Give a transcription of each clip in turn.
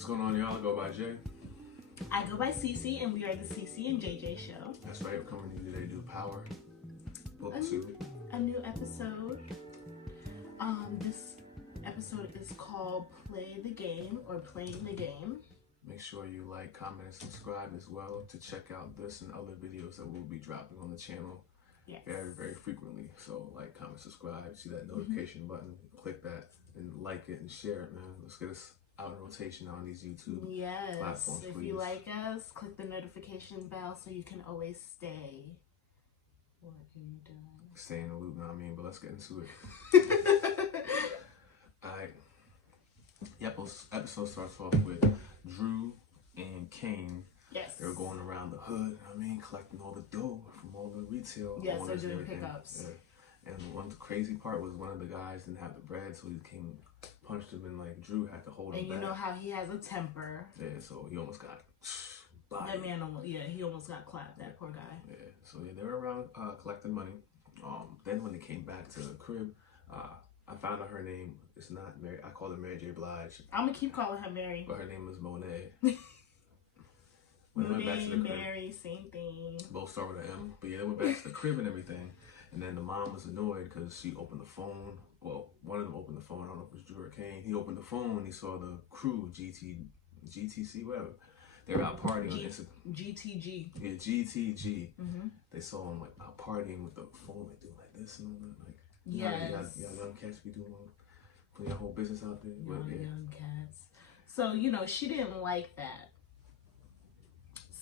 What's going on, y'all? I go by Jay. I go by CeCe, and we are the CeCe Jay Jay show. That's right. We're coming to you today to do Power Book 2. A new episode. This episode is called Play the Game or Playing the Game. Make sure you like, comment, and subscribe as well to check out this and other videos that we'll be dropping on the channel very, very frequently. So like, comment, subscribe, see that notification button, click that, and like it and share it, man. Let's get us out in rotation on these YouTube platforms, if please. you like us, click the notification bell so you can always stay. What are you doing? Stay in the loop, know what I mean? But let's get into it. Alright. The episode starts off with Drew and Kane. Yes. They were going around the hood, I mean, collecting all the dough from all the retail owners. They're doing pickups. Yeah. And one crazy part was one of the guys didn't have the bread, so he came, punched him, and like Drew had to hold him back. And you know how he has a temper. Yeah, so he almost got bodied. That man he almost got clapped, that poor guy. Yeah, so yeah, they were around collecting money. Then when they came back to the crib, I found out her name is not Mary. I call her Mary J. Blige. I'm gonna keep calling her Mary. But her name is Monet. When they went back to the crib, Mary, same thing. both start with an M. But yeah, they went back to the crib and everything. And then the mom was annoyed because she opened the phone. Well, one of them opened the phone. I don't know if it was Drew or Kane. He opened the phone and he saw the crew, GTC, whatever. They were out partying on Instagram. GTG. Yeah, GTG. They saw him like out partying with the phone, like doing like this and all that. Like, y'all young cats be doing, putting your whole business out there. Young cats. So, she didn't like that.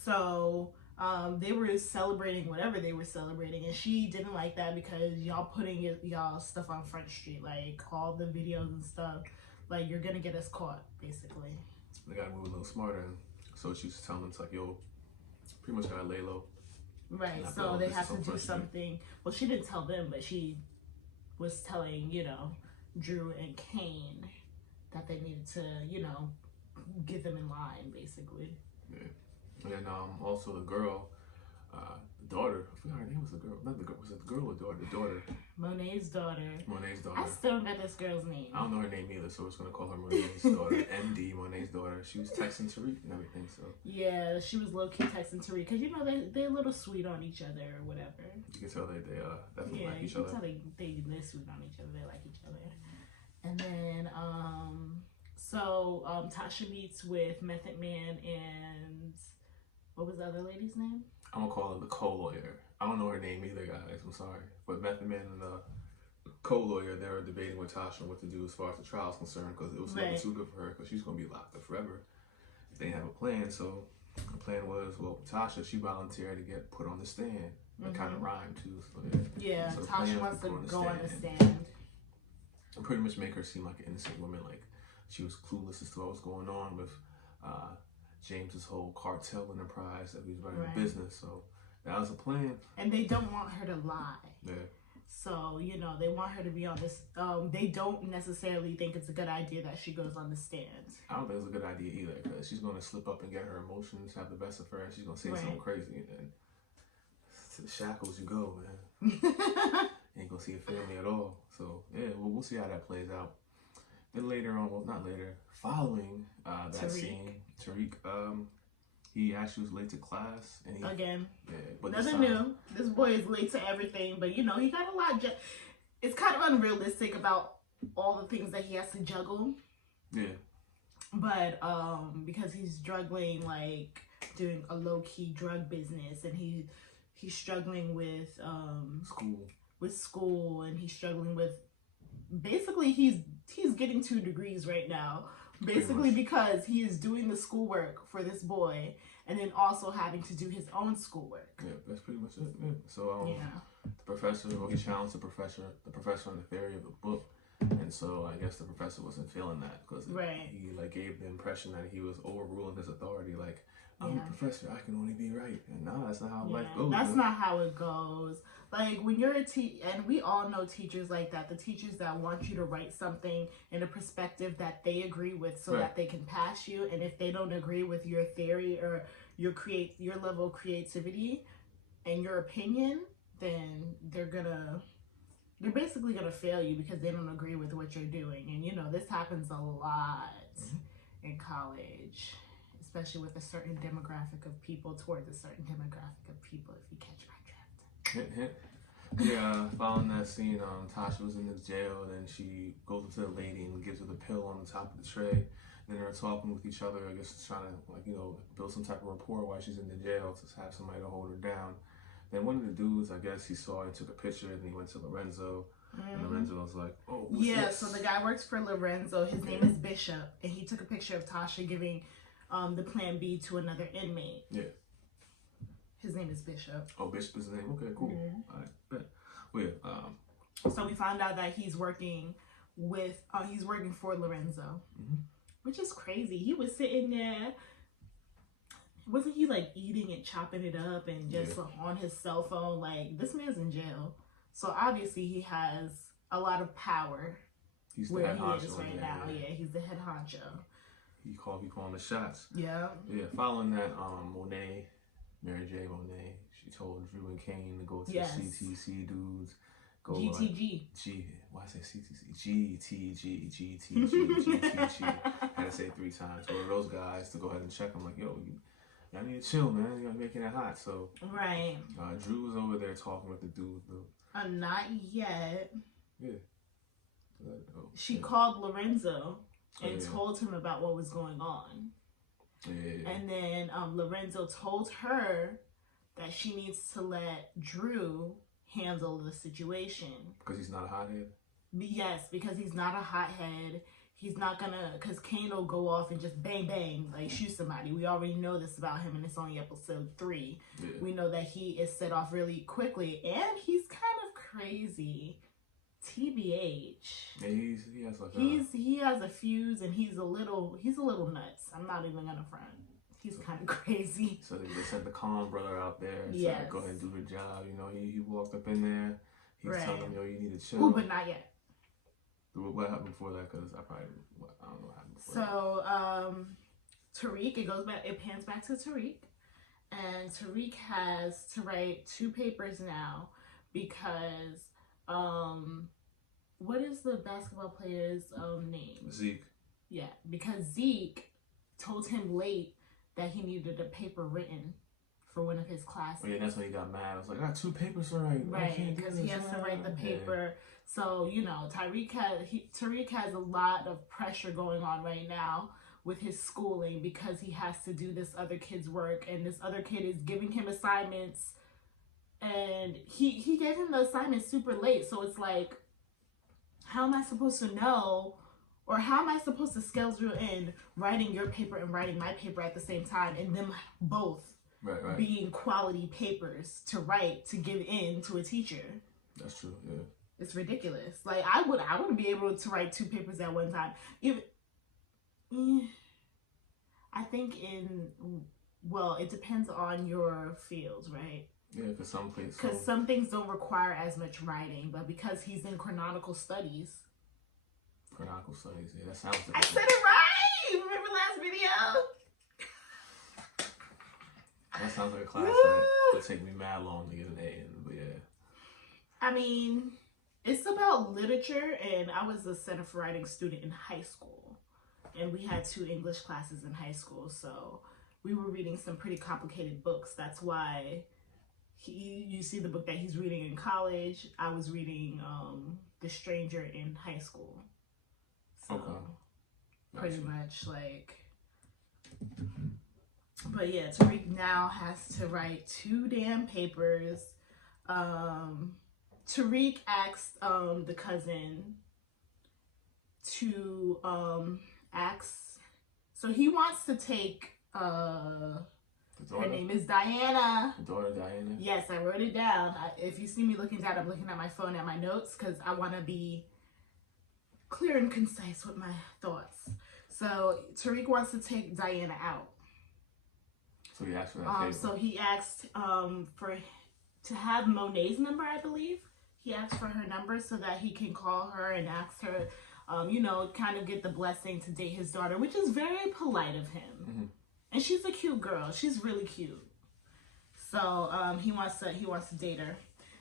So, they were celebrating whatever they were celebrating, and she didn't like that because y'all putting y'all stuff on Front Street, like all the videos and stuff. Like, you're gonna get us caught, basically. They gotta move a little smarter. So she was telling them, it's like, yo, pretty much gotta lay low. Right, so they have to do something. Well, she didn't tell them, but she was telling, Drew and Kane that they needed to, get them in line, basically. Yeah. And also the girl, the daughter, I forgot her name was the girl. Not the girl, was it the girl or daughter? The daughter. Monet's daughter. Monet's daughter. I still don't know this girl's name. I don't know her name either, so we're just gonna call her Monet's daughter. MD, Monet's daughter. She was texting Tariq and everything, so. Yeah, she was low-key texting Tariq, because they're a little sweet on each other or whatever. You can tell they definitely like each other. other. Yeah, you can tell they're sweet on each other. They like each other. And then, Tasha meets with Method Man and what was the other lady's name? I'm gonna call her the co-lawyer. I don't know her name either, guys. I'm sorry. But Method Man and the co-lawyer, they were debating with Tasha what to do as far as the trial is concerned, because it was looking too good for her, because she's gonna be locked up forever. They didn't have a plan, so the plan was, well, Tasha, she volunteered to get put on the stand. That kind of rhymed too. So yeah, so Tasha wants to go on the stand. And pretty much make her seem like an innocent woman, like she was clueless as to what was going on with James's whole cartel enterprise that he was running a business. So that was a plan. And they don't want her to lie. Yeah. So, they want her to be on this. They don't necessarily think it's a good idea that she goes on the stand. I don't think it's a good idea either, because she's going to slip up and get her emotions, have the best of her, and she's going to say something crazy. And then to the shackles you go, man. Ain't going to see your family at all. So, yeah, we'll see how that plays out. Then later on, well, not later, following that scene, Tariq, he actually was late to class. And but nothing new. This boy is late to everything, but he got a lot. It's kind of unrealistic about all the things that he has to juggle. Yeah. But because he's struggling, like doing a low key drug business, and he's struggling with school, and he's struggling with basically he's getting 2 degrees right now. Basically because he is doing the schoolwork for this boy and then also having to do his own schoolwork. Yeah, that's pretty much it. Yeah. So the professor, he challenged the professor on the theory of the book. And so I guess the professor wasn't feeling that, because he gave the impression that he was overruling his authority. Like, I'm a professor, I can only be right. And no, that's not how life goes. That's not how it goes. Like, when you're a and we all know teachers like that, the teachers that want you to write something in a perspective that they agree with so that they can pass you. And if they don't agree with your theory or your level of creativity and your opinion, then they're basically gonna fail you because they don't agree with what you're doing. And this happens a lot. in college, especially with a certain demographic of people towards a certain demographic of people, if you catch my drift. Hint, hint. Yeah, following that scene, Tasha was in the jail, and she goes up to the lady and gives her the pill on the top of the tray. Then they're talking with each other, I guess trying to, like, you know, build some type of rapport while she's in the jail to have somebody to hold her down. Then one of the dudes, I guess he saw and took a picture, and he went to Lorenzo, and Lorenzo was like, oh, who's this? So the guy works for Lorenzo. His name is Bishop, and he took a picture of Tasha giving the Plan B to another inmate. Yeah. His name is Bishop. Oh, Bishop is the name? Okay, cool. All right, bet. Well, yeah, so we found out that he's working for Lorenzo, which is crazy. He was sitting there, wasn't he like eating and chopping it up and just on his cell phone? Like, this man's in jail, so obviously he has a lot of power. He's the head honcho is right now. Yeah, he's the head honcho. He calling the shots. Yeah. Yeah. Following that, Mary J. Monet, she told Drew and Kane to go to the CTC dudes. Go GTG. Why I say CTC? GTG. Had to say it 3 times. Or those guys to go ahead and check. I'm like, yo, y'all need to chill, man. Y'all making it hot. So right. Drew was over there talking with the dude. Not yet. Yeah. She called Lorenzo and told him about what was going on. Yeah. And then Lorenzo told her that she needs to let Drew handle the situation. Because he's not a hothead? Yes, because he's not a hothead. He's not gonna, because Kane will go off and just bang, bang, like shoot somebody. We already know this about him, and it's only episode 3. Yeah. We know that he is set off really quickly, and he's kind of crazy. TBH. Yeah, he has a fuse, and he's a little nuts. I'm not even gonna front. He's kind of crazy. So they sent the calm brother out there to go ahead and do the job. You know, he walked up in there. He's telling them, yo, you need to chill. Ooh, but not yet. What happened before that? Because I don't know what happened before that. Tariq, it pans back to Tariq. And Tariq has to write 2 papers now because, what is the basketball player's name? Zeke. Yeah, because Zeke told him late that he needed a paper written for one of his classes. Oh, yeah, that's when he got mad. I was like, I got 2 papers to write. Right, because he has to write the paper. Yeah. So, you know, Tariq has a lot of pressure going on right now with his schooling because he has to do this other kid's work, and this other kid is giving him assignments, and he gave him the assignment super late. So it's like, how am I supposed to know, or how am I supposed to schedule in writing your paper and writing my paper at the same time, and them both being quality papers to write to give in to a teacher? That's true. Yeah. It's ridiculous. Like, I wouldn't be able to write 2 papers at one time. I think it depends on your field, right? Yeah, because some things don't require as much writing, but because he's in canonical studies. Canonical studies, yeah, that sounds like I said it right! Remember last video? That sounds like a class that would take me mad long to get an A in, but yeah. I mean, it's about literature, and I was a Center for Writing student in high school, and we had 2 English classes in high school, so we were reading some pretty complicated books. That's why you see the book that he's reading in college. I was reading The Stranger in high school. So pretty much like, but yeah, Tariq now has to write 2 damn papers. Tariq asked the cousin to so he wants to take her name is Diana. The daughter Diana? Yes, I wrote it down. If you see me looking down, I'm looking at my phone at my notes because I want to be clear and concise with my thoughts. So Tariq wants to take Diana out. So he asked for that favor. So he asked to have Monet's number, I believe. He asked for her number so that he can call her and ask her, kind of get the blessing to date his daughter, which is very polite of him. Mm-hmm. And she's a cute girl. She's really cute. So he wants to date her.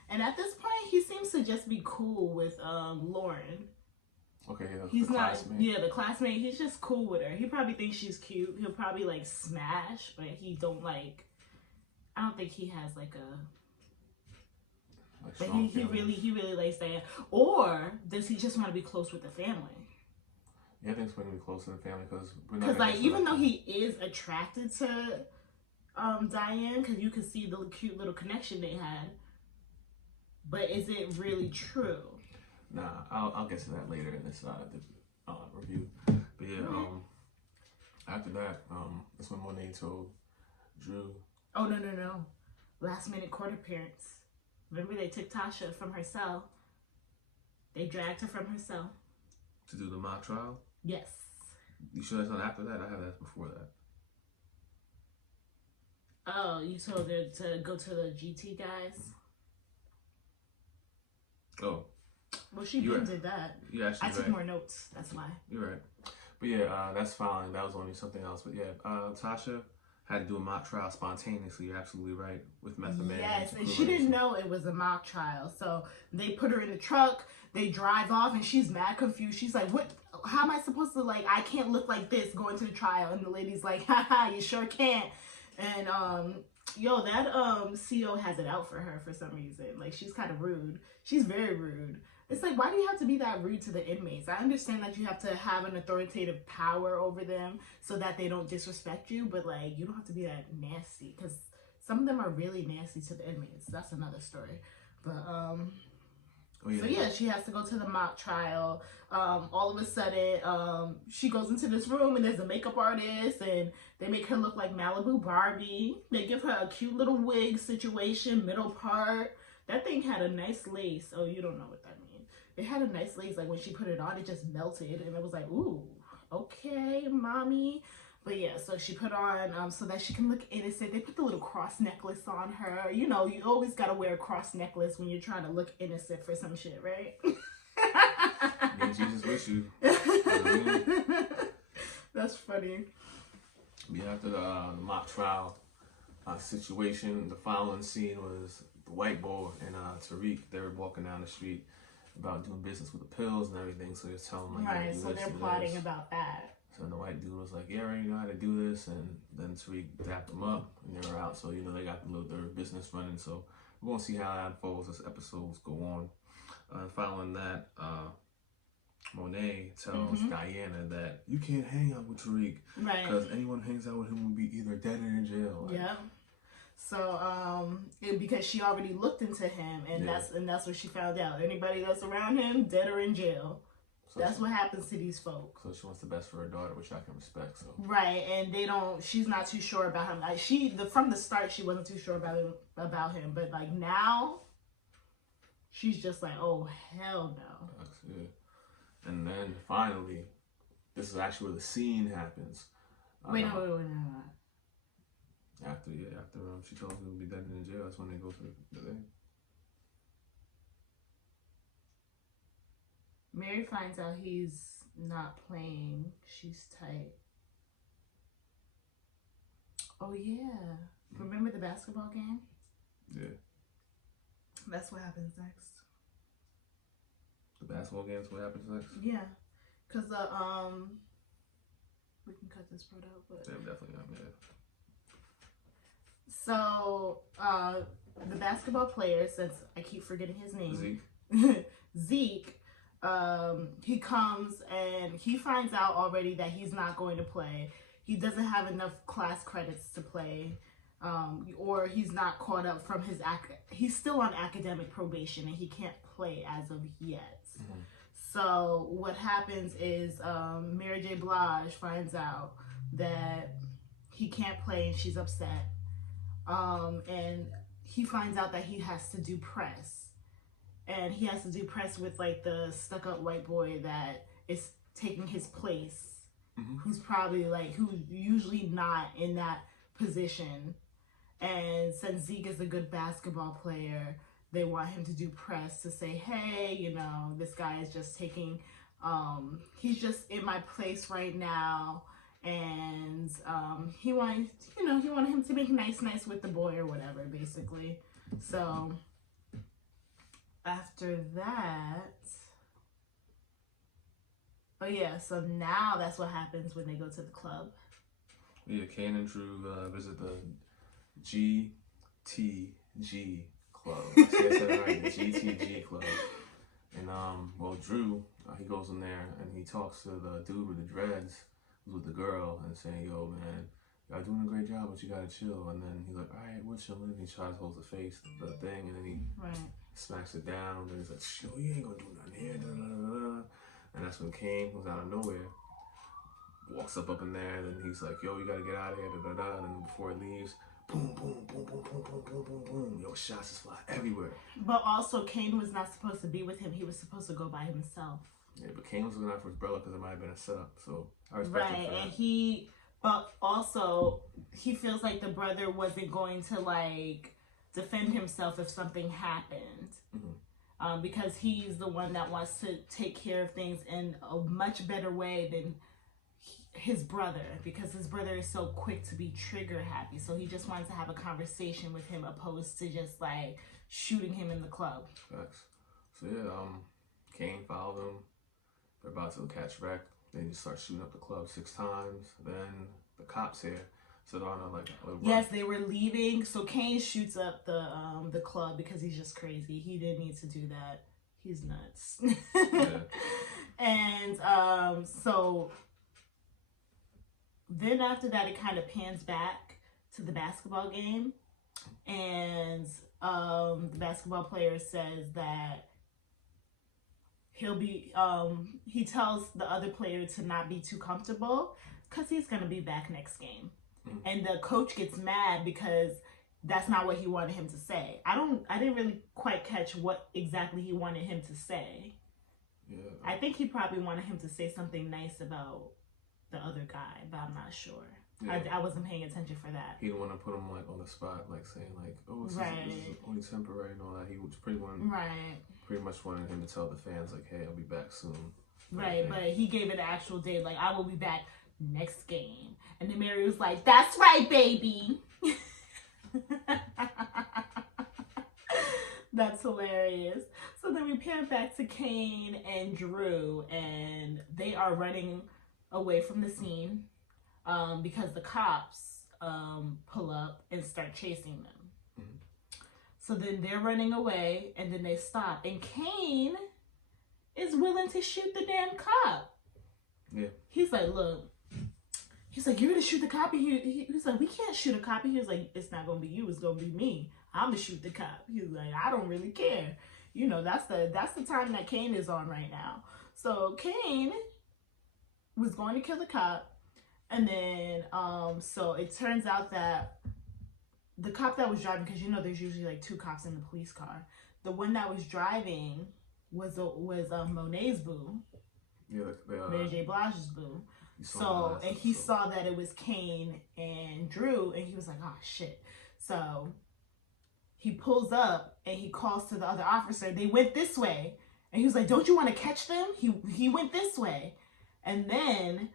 And at this point, he seems to just be cool with Lauren. Okay, yeah, he's the not. classmate. Yeah, the classmate. He's just cool with her. He probably thinks she's cute. He'll probably like smash, but he don't like. I don't think he has like a. But he really likes Diane. Or does he just want to be close with the family? Yeah, I think it's going to be close to the family because like even though he is attracted to Diane, because you can see the cute little connection they had, but is it really true? Nah, I'll get to that later in this review. But yeah, after that, that's when Monet told Drew. Oh no! Last minute court appearance. Remember they took Tasha from her cell. They dragged her from her cell To do the mock trial? Yes. You sure that's not after that? I have that before that. Oh, you told her to go to the GT guys? Oh. Well, she did that. You actually I took more notes. That's why. You're right. But yeah, that's fine. That was only something else. But yeah, Tasha had to do a mock trial spontaneously. You're absolutely right with Method Man. Yes, and she didn't know it was a mock trial. So they put her in the truck. They drive off, and she's mad confused. She's like, "What? How am I supposed to I can't look like this going to the trial?" And the lady's like, "Haha, you sure can't." And that CO has it out for her for some reason. Like she's kind of rude. She's very rude. It's like, why do you have to be that rude to the inmates? I understand that you have to have an authoritative power over them so that they don't disrespect you, but you don't have to be that nasty because some of them are really nasty to the inmates. That's another story. But So yeah, she has to go to the mock trial. All of a sudden, she goes into this room and there's a makeup artist and they make her look like Malibu Barbie. They give her a cute little wig situation, middle part. That thing had a nice lace. Oh, you don't know what that means. It had a nice lace. Like when she put it on, it just melted and it was like, ooh, okay, mommy. But yeah, so she put on so that she can look innocent. They put the little cross necklace on her. You know, you always got to wear a cross necklace when you're trying to look innocent for some shit, right? May Jesus with you. That's funny. Yeah, after the mock trial situation, the following scene was the white boy and Tariq. They were walking down the street about doing business with the pills and everything. So he was telling them, right, so they're plotting about that. So the white dude was like, yeah, I already know how to do this. And then Tariq dapped them up and they were out. So, they got their business running. So we're going to see how that unfolds as episodes go on. Following that, Monet tells Diana that you can't hang out with Tariq. Right. Because anyone who hangs out with him will be either dead or in jail. Yeah. So, because she already looked into him, and that's what she found out. Anybody that's around him, dead or in jail. So that's what happens to these folks. So she wants the best for her daughter, which I can respect. So right, and she's not too sure about him. From the start, she wasn't too sure about him, but now, she's just like, oh hell no. That's it. And then finally, this is actually where the scene happens. Wait, no. After she tells him to be dead in jail, that's when they go to the thing. Mary finds out he's not playing. She's tight. Oh yeah. Remember the basketball game? Yeah. That's what happens next. The basketball game is what happens next? Yeah. Cause we can cut this part out, but yeah, definitely not mad. So, the basketball player, since I keep forgetting his name, Zeke, he comes and he finds out already that he's not going to play. He doesn't have enough class credits to play, or he's not caught up from he's still on academic probation and he can't play as of yet. Mm-hmm. So what happens is Mary J. Blige finds out that he can't play and she's upset. And he finds out that he has to do press. And he has to do press with the stuck-up white boy that is taking his place. Mm-hmm. Who's probably who's usually not in that position. And since Zeke is a good basketball player, they want him to do press to say, hey, this guy is just taking, he's just in my place right now. And he wanted him to make nice with the boy or whatever, basically. So after that, But yeah, so now that's what happens when they go to the club. Yeah, Kane and Drew visit the GTG Club. I said that right, the GTG Club. And well, Drew, he goes in there and he talks to the dude with the dreads, who's with the girl, and saying, "Yo, man, y'all doing a great job, but you gotta chill." And then he's like, "All right, we're chilling." He tries to hold the face, the thing, and then he smacks it down. And he's like, "Yo, you ain't gonna do nothing here." Da, da, da, da. And that's when Kane comes out of nowhere, walks up in there, and then he's like, "Yo, you gotta get out of here." Da, da, da. And then before he leaves, boom, boom, boom, boom, boom, boom, boom, boom, boom. Yo, shots just fly everywhere. But also, Kane was not supposed to be with him. He was supposed to go by himself. Yeah, but Kane was looking out for his brother because it might have been a setup. So I respect him for that. And but also, he feels like the brother wasn't going to, like, defend himself if something happened. Mm-hmm. Because he's the one that wants to take care of things in a much better way than his brother, because his brother is so quick to be trigger happy. So he just wants to have a conversation with him opposed to just, like, shooting him in the club. Facts. So yeah, Kane followed him. They're about to catch wreck. They just start shooting up the club 6 times. Then the cops here. So they're on a, like, yes, they were leaving. So Kane shoots up the club because he's just crazy. He didn't need to do that. He's nuts. Yeah. And so then after that, it kind of pans back to the basketball game, and the basketball player says that he'll be he tells the other player to not be too comfortable because he's going to be back next game. Mm-hmm. And the coach gets mad because that's not what he wanted him to say. I didn't really quite catch what exactly he wanted him to say. Yeah. I think he probably wanted him to say something nice about the other guy, but I'm not sure. Yeah. I wasn't paying attention for that. He didn't want to put him, like, on the spot, like saying, like, "Oh, this is only temporary," and all that. He was pretty much wanted him to tell the fans, like, "Hey, I'll be back soon." Right, but he gave it an actual date, like, "I will be back next game." And then Mary was like, "That's right, baby." That's hilarious. So then we pan back to Kane and Drew, and they are running away from the scene because the cops pull up and start chasing them. Mm-hmm. So then they're running away, and then they stop, and Kane is willing to shoot the damn cop. Yeah. He's like, "Look," he's like, "You're gonna shoot the cop?" He's like, "We can't shoot a cop." He was like, "It's not gonna be you, it's gonna be me. I'm gonna shoot the cop." He was like, "I don't really care." You know, that's the time that Kane is on right now. So Kane was going to kill the cop, and then so it turns out that the cop that was driving, because you know there's usually like 2 cops in the police car, the one that was driving was Monet's boo. Yeah, Mary J. Blige's boo. So, and he saw that it was Kane and Drew, and he was like, "Oh shit." So he pulls up and he calls to the other officer. They went this way, and he was like, "Don't you want to catch them?" He went this way, and then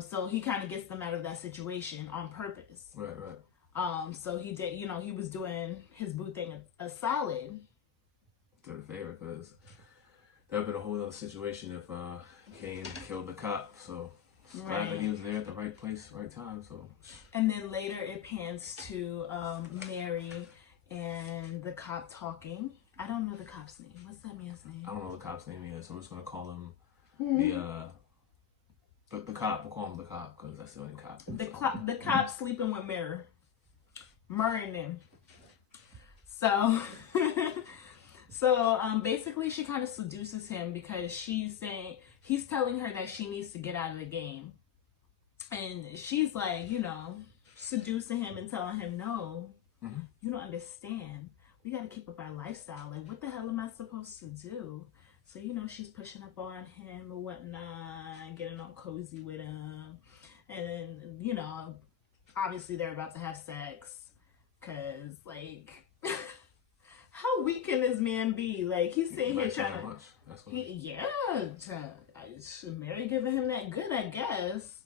so he kind of gets them out of that situation on purpose. Right. So he did. You know, he was doing his boo thing a solid. Did a favor, because that would have been a whole other situation if Kane killed the cop. So glad that he was there at the right place, right time. So. And then later it pans to Mary and the cop talking. I don't know the cop's name. What's that man's name? I don't know the cop's name either, so I'm just gonna call him the cop. We'll call him the cop because that's the only cop. The cop sleeping with Murray and them. So. So basically she kind of seduces him because he's telling her that she needs to get out of the game. And she's like, you know, seducing him and telling him, "No, you don't understand. We got to keep up our lifestyle. Like, what the hell am I supposed to do?" So, you know, she's pushing up on him or whatnot, getting all cozy with him. And then, you know, obviously they're about to have sex because, like... How weak can this man be? Like, he's sitting here trying to... Mary giving him that good, I guess.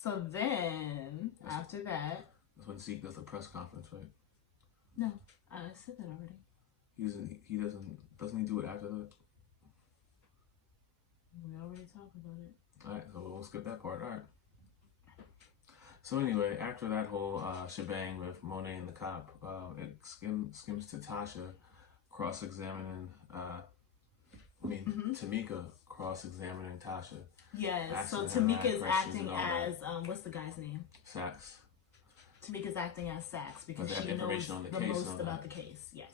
So then, after that... That's when Zeke does the press conference, right? No, I said that already. Doesn't he do it after that? We already talked about it. All right, so we'll skip that part. All right. So anyway, after that whole shebang with Monet and the cop, it skims to Tasha cross-examining, Tamika cross-examining Tasha. Yes, so Tamika is acting as, what's the guy's name? Sax. Tamika's acting as Sax because she knows the most about the case, yes.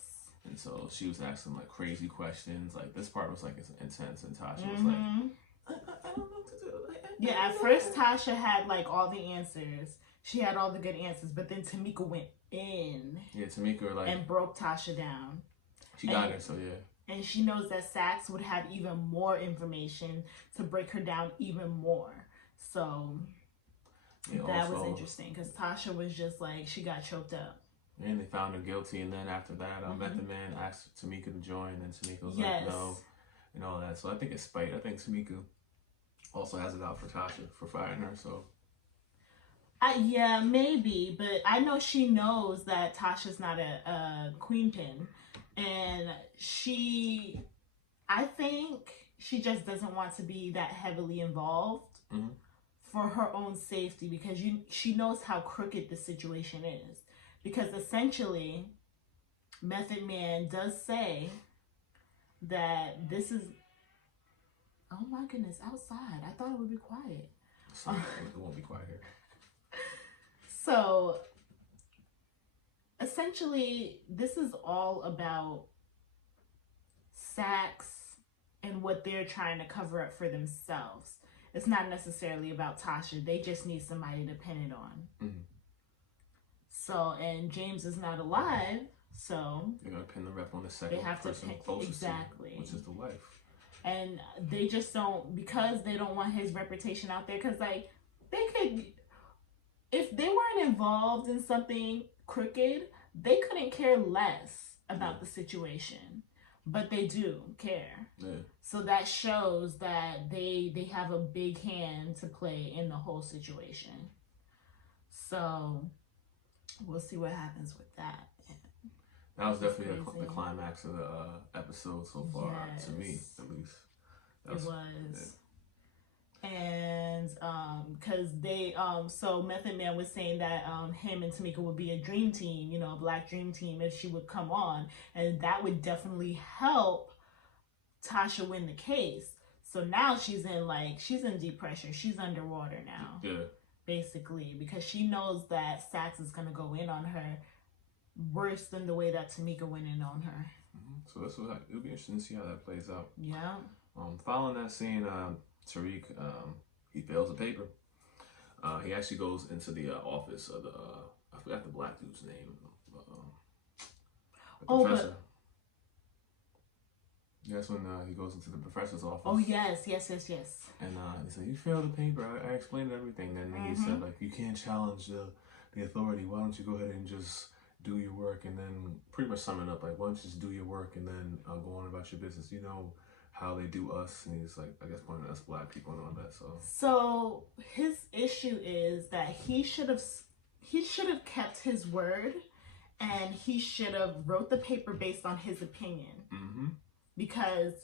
And so she was asking like crazy questions. Like this part was like intense, and Tasha was like, I don't know what to do. Yeah, at first Tasha had like all the answers. She had all the good answers, but then Tamika went in. Yeah, Tamika like and broke Tasha down. She got it, so yeah. And she knows that Sax would have even more information to break her down even more. So yeah, that was interesting because Tasha was just like, she got choked up. And they found her guilty, and then after that, Method Man asked Tamika to join, and Tamika was like, no, and all that. So I think it's spite. I think Tamika also has it out for Tasha for firing her, so. Yeah, maybe, but I know she knows that Tasha's not a queen pin, and I think she just doesn't want to be that heavily involved for her own safety because she knows how crooked the situation is. Because essentially, Method Man does say that this is... Oh my goodness, outside. I thought it would be quiet. It won't be quiet here. So, essentially, this is all about Sax and what they're trying to cover up for themselves. It's not necessarily about Tasha. They just need somebody to pin it on. So, and James is not alive, so... They're going to pin the rep on the second person closest to him, which is the wife. And they just don't, because they don't want his reputation out there, because, like, they could... If they weren't involved in something crooked, they couldn't care less about the situation. But they do care. Yeah. So that shows that they have a big hand to play in the whole situation. So... we'll see what happens with that. That was definitely the climax of the episode so far, to me, at least. It was. Yeah. And, because so Method Man was saying that him and Tamika would be a dream team, a black dream team if she would come on. And that would definitely help Tasha win the case. So now she's in deep pressure. She's underwater now. Yeah. Basically, because she knows that Sax is going to go in on her worse than the way that Tamika went in on her. So it'll be interesting to see how that plays out. Yeah. Following that scene, Tariq, he fails a paper. He actually goes into the office of the, I forgot the black dude's name. The professor. That's when he goes into the professor's office. Oh, yes. And he said, you failed the paper. I explained everything. And then he said, like, you can't challenge the authority. Why don't you go ahead and just do your work? And then pretty much summing up, like, why don't you just do your work and then go on about your business? You know how they do us. And he's like, I guess pointing at us black people and all that. So his issue is that he should have kept his word, and he should have wrote the paper based on his opinion. Because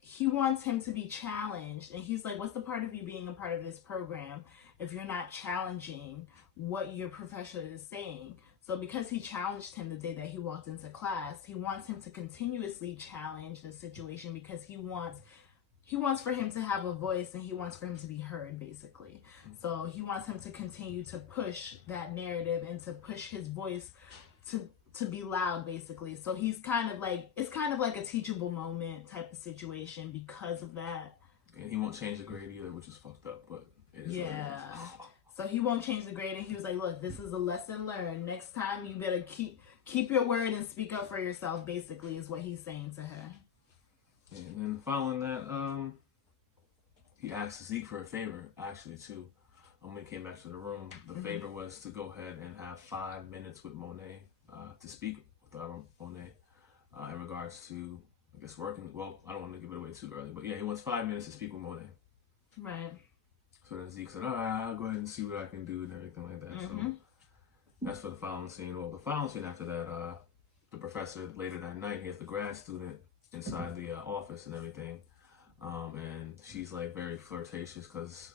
he wants him to be challenged. And he's like, what's the part of you being a part of this program if you're not challenging what your professor is saying? So because he challenged him the day that he walked into class, he wants him to continuously challenge the situation because he wants for him to have a voice, and he wants for him to be heard, basically. So he wants him to continue to push that narrative and to push his voice to be loud, basically. So he's it's kind of like a teachable moment type of situation because of that. And he won't change the grade either, which is fucked up, but it is. Yeah. So he won't change the grade, and he was like, look, this is a lesson learned. Next time you better keep your word and speak up for yourself, basically, is what he's saying to her. And then following that, he asked Zeke for a favor, actually, too. When he came back to the room, the favor was to go ahead and have 5 minutes with Monet, to speak with Monet in regards to, I guess, working. Well, I don't want to give it away too early, but yeah, he wants 5 minutes to speak with Monet. Right. So then Zeke said, all right, I'll go ahead and see what I can do and everything like that. So that's for the following scene. Well, the following scene after that, the professor, later that night, he has the grad student inside the office and everything. And she's like very flirtatious because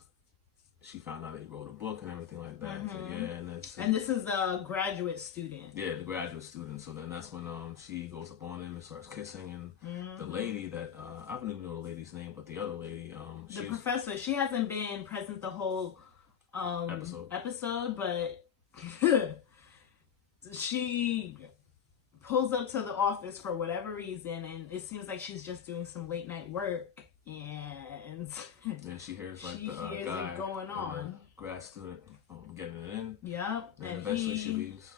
she found out that he wrote a book and everything like that. So, yeah, and this is a graduate student. Yeah, the graduate student. So then that's when she goes up on him and starts kissing. And the lady that I don't even know the lady's name, but the other lady, the professor. She hasn't been present the whole episode, but she pulls up to the office for whatever reason, and it seems like she's just doing some late night work. And she hears like she the hears guy it going on. Grad student getting it in. Yep. And eventually she leaves.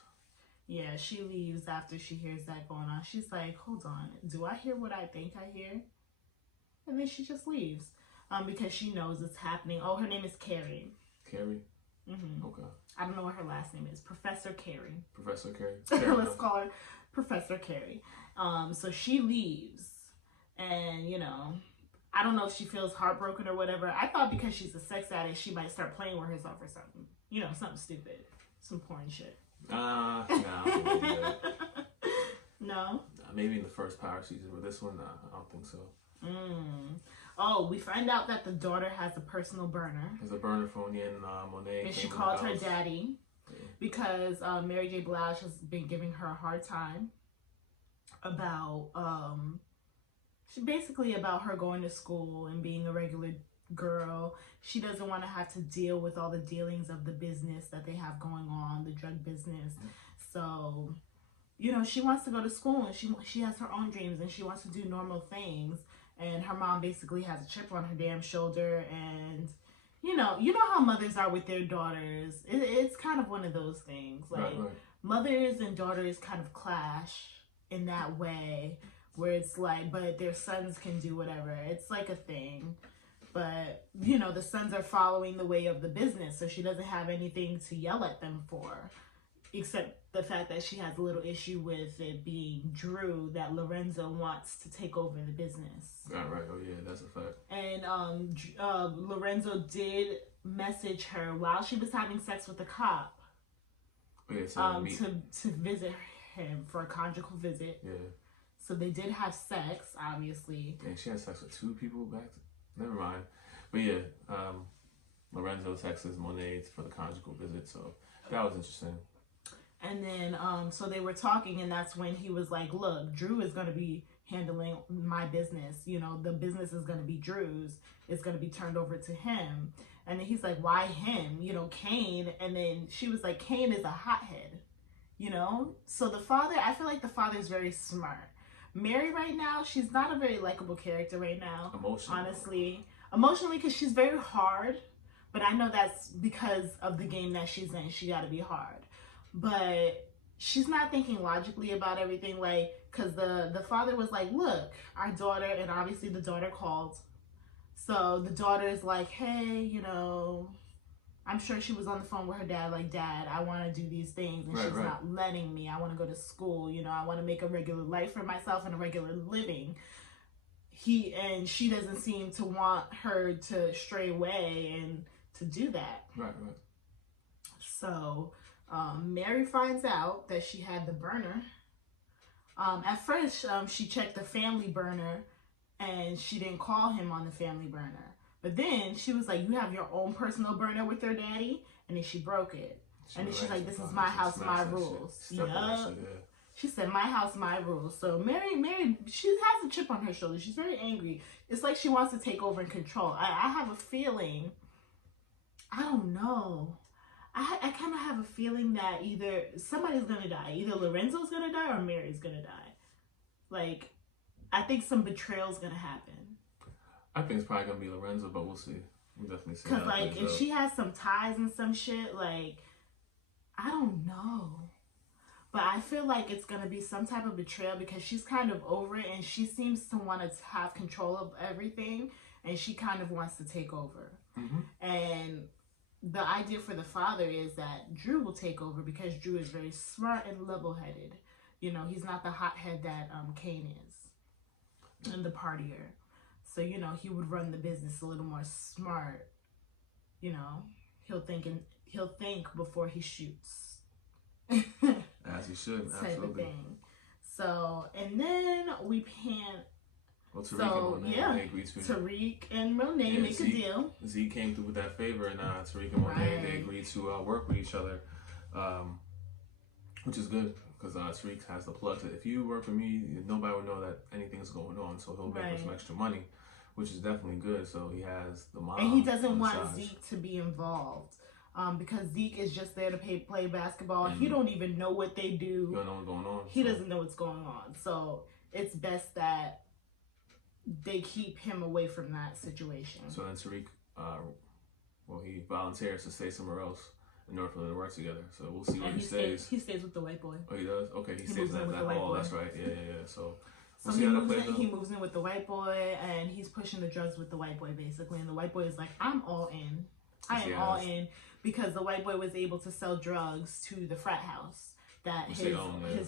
Yeah, she leaves after she hears that going on. She's like, hold on, do I hear what I think I hear? And then she just leaves. Because she knows it's happening. Oh, her name is Carrie. Carrie? Mm-hmm. Okay. I don't know what her last name is. Professor Carrie. Professor Carrie. Let's call her Professor Carrie. So she leaves. And, you know, I don't know if she feels heartbroken or whatever. I thought because she's a sex addict, she might start playing with herself or something. You know, something stupid. Some porn shit. No, I don't think that. No? Maybe in the first Power season, but this one, I don't think so. Oh, we find out that the daughter has a personal burner. There's a burner phone in Monet. And she called her daddy because Mary J. Blige has been giving her a hard time about... basically about her going to school and being a regular girl. She doesn't want to have to deal with all the dealings of the business that they have going on, the drug business. So, you know, she wants to go to school and she has her own dreams and she wants to do normal things. And her mom basically has a chip on her damn shoulder. And, you know how mothers are with their daughters. It's kind of one of those things. Like, right. Mothers and daughters kind of clash in that way. Where it's like, but their sons can do whatever. It's like a thing. But, you know, the sons are following the way of the business. So she doesn't have anything to yell at them for. Except the fact that she has a little issue with it being Drew, that Lorenzo wants to take over the business. Right. Oh, yeah, that's a fact. And Lorenzo did message her while she was having sex with the cop. Oh, yeah, so to visit him for a conjugal visit. Yeah. So they did have sex, obviously. And she had sex with 2 people back. Never mind. But yeah, Lorenzo texts Monet for the conjugal visit. So that was interesting. And then, so they were talking, and that's when he was like, look, Drew is going to be handling my business. You know, the business is going to be Drew's. It's going to be turned over to him. And then he's like, why him? You know, Kane. And then she was like, Kane is a hothead. You know? So the father, I feel like the father is very smart. Mary right now, she's not a very likable character right now. Emotionally, because she's very hard. But I know that's because of the game that she's in. She got to be hard. But she's not thinking logically about everything. Like, because the father was like, look, our daughter, and obviously the daughter called. So the daughter is like, hey, you know, I'm sure she was on the phone with her dad, like, Dad, I want to do these things, and she's not letting me. I want to go to school, you know, I want to make a regular life for myself and a regular living. She doesn't seem to want her to stray away and to do that. Right. So, Mary finds out that she had the burner. At first, she checked the family burner, and she didn't call him on the family burner. But then she was like, you have your own personal burner with your daddy? And then she broke it. And then she's like, this is my house, my rules. Yup. She said, my house, my rules. So Mary, she has a chip on her shoulder. She's very angry. It's like she wants to take over and control. I have a feeling, I don't know. I kind of have a feeling that either somebody's going to die. Either Lorenzo's going to die or Mary's going to die. Like, I think some betrayal's going to happen. I think it's probably going to be Lorenzo, but we'll see. We'll definitely see. Because, like, if she has some ties and some shit, like, I don't know. But I feel like it's going to be some type of betrayal because she's kind of over it and she seems to want to have control of everything and she kind of wants to take over. Mm-hmm. And the idea for the father is that Drew will take over because Drew is very smart and level-headed. You know, he's not the hothead that Kane is and the partier. So, you know, he would run the business a little more smart. You know, he'll think before he shoots. As he should, type of thing. So, and then we pan. Well, Tariq and Monet, they agreed to. Tariq and Monet make a deal. Z came through with that favor, and Tariq and Monet, they agreed to work with each other, which is good, because Tariq has the plug that if you work for me, nobody will know that anything's going on, so he'll make some extra money, which is definitely good. So he has the mom. And he doesn't want Zeke to be involved. Because Zeke is just there to play basketball. He don't even know what they do. He don't know what's going on. He doesn't know what's going on. So it's best that they keep him away from that situation. So then Tariq, he volunteers to stay somewhere else in order for them to work together. So we'll see where he stays. He stays with the white boy. Oh, he does? Okay, he stays in that hall. That's right. Yeah. So we'll he moves in with the white boy, and he's pushing the drugs with the white boy, basically. And the white boy is like, I'm all in. I am all in. Because the white boy was able to sell drugs to the frat house that his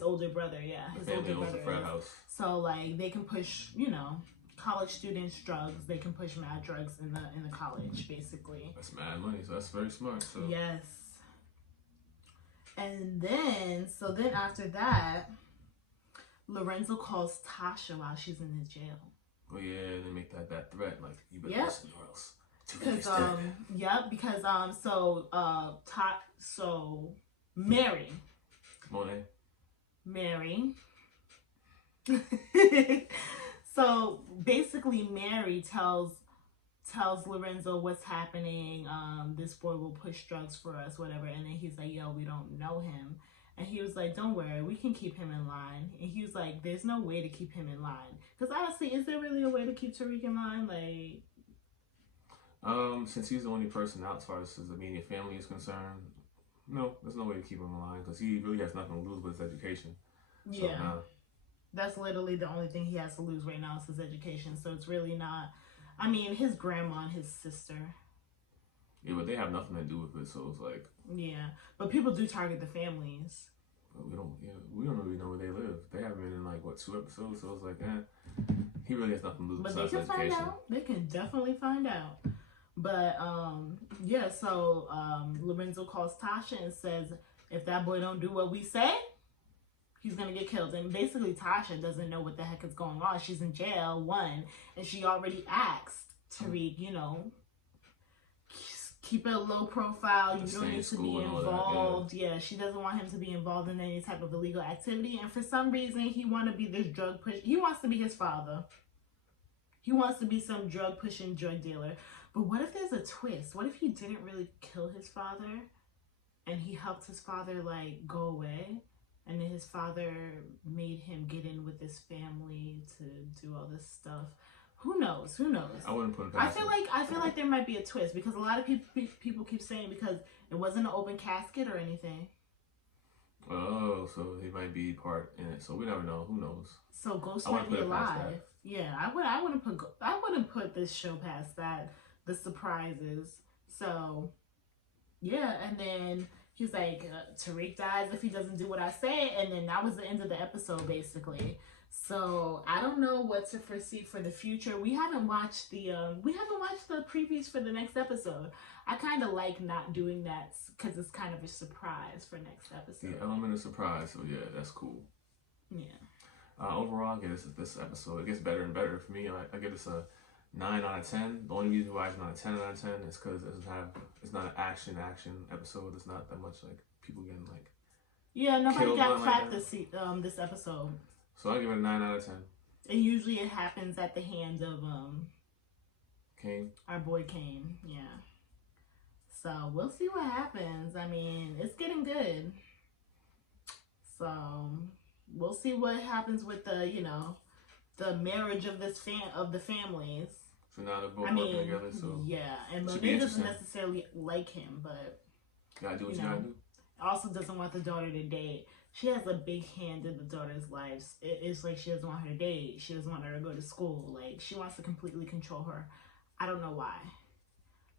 older brother, his older brother owns the frat house. So like they can push, college students drugs. They can push mad drugs in the college, basically. That's mad money. So that's very smart. So yes. And then after that, Lorenzo calls Tasha while she's in his jail. Oh yeah, they make that threat like you better listen or else. Because Mary. So basically Mary tells Lorenzo what's happening. This boy will push drugs for us, whatever. And then he's like, yo, we don't know him. And he was like, don't worry, we can keep him in line. And he was like, there's no way to keep him in line. Because honestly, is there really a way to keep Tariq in line? Like, since he's the only person out as far as his immediate family is concerned, no, there's no way to keep him in line because he really has nothing to lose with his education. Yeah. So, that's literally the only thing he has to lose right now is his education. So it's really not, I mean, his grandma and his sister. Yeah, but they have nothing to do with it, so it's like. Yeah, but people do target the families. But we don't really know where they live. They haven't been in like, 2 episodes, so it's like, he really has nothing to lose besides education. But they can find out. They can definitely find out. But, so Lorenzo calls Tasha and says, if that boy don't do what we say, he's going to get killed. And basically Tasha doesn't know what the heck is going on. She's in jail, and she already asked Tariq, keep it a low profile. You don't need to be involved. Yeah, she doesn't want him to be involved in any type of illegal activity. And for some reason, he wants to be this drug push. He wants to be his father. He wants to be some drug pushing drug dealer. But what if there's a twist? What if he didn't really kill his father and he helped his father like go away? And then his father made him get in with this family to do all this stuff. Who knows? I wouldn't put it past I feel like there might be a twist because a lot of people keep saying because it wasn't an open casket or anything. Oh, so he might be part in it. So we never know. Who knows? So Ghost might be alive. Yeah, I wouldn't put this show past that. The surprises. So, yeah, and then he's like, Tariq dies if he doesn't do what I say, and then that was the end of the episode, basically. So, I don't know what to foresee for the future. We haven't watched the previews for the next episode. I kind of like not doing that because it's kind of a surprise for next episode. The element of surprise, so yeah, that's cool. Yeah. Overall, I give this episode, it gets better and better for me. I give this a 9 out of 10. The only reason why it's not a 10 out of 10 is because it's not an action episode. It's not that much like people getting like. Yeah, nobody got clapped this episode. So I give it a 9 out of 10. And usually it happens at the hands of Kane. Our boy Kane, yeah. So we'll see what happens. I mean, it's getting good. So we'll see what happens with the marriage of the families. So now they're both working together. So yeah, and Monet doesn't necessarily like him, but gotta do what you gotta do. Also doesn't want the daughter to date. She has a big hand in the daughter's lives. It's like she doesn't want her to date. She doesn't want her to go to school. Like she wants to completely control her. I don't know why,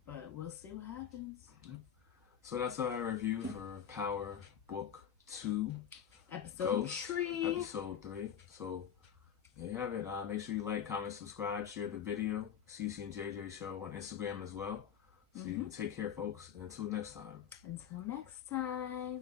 but we'll see what happens. So that's our review for Power Book 2, Episode 3. Episode 3. So. There you have it. Make sure you like, comment, subscribe, share the video. CeCe and Jay Jay Show on Instagram as well. So you take care, folks. And until next time. Until next time.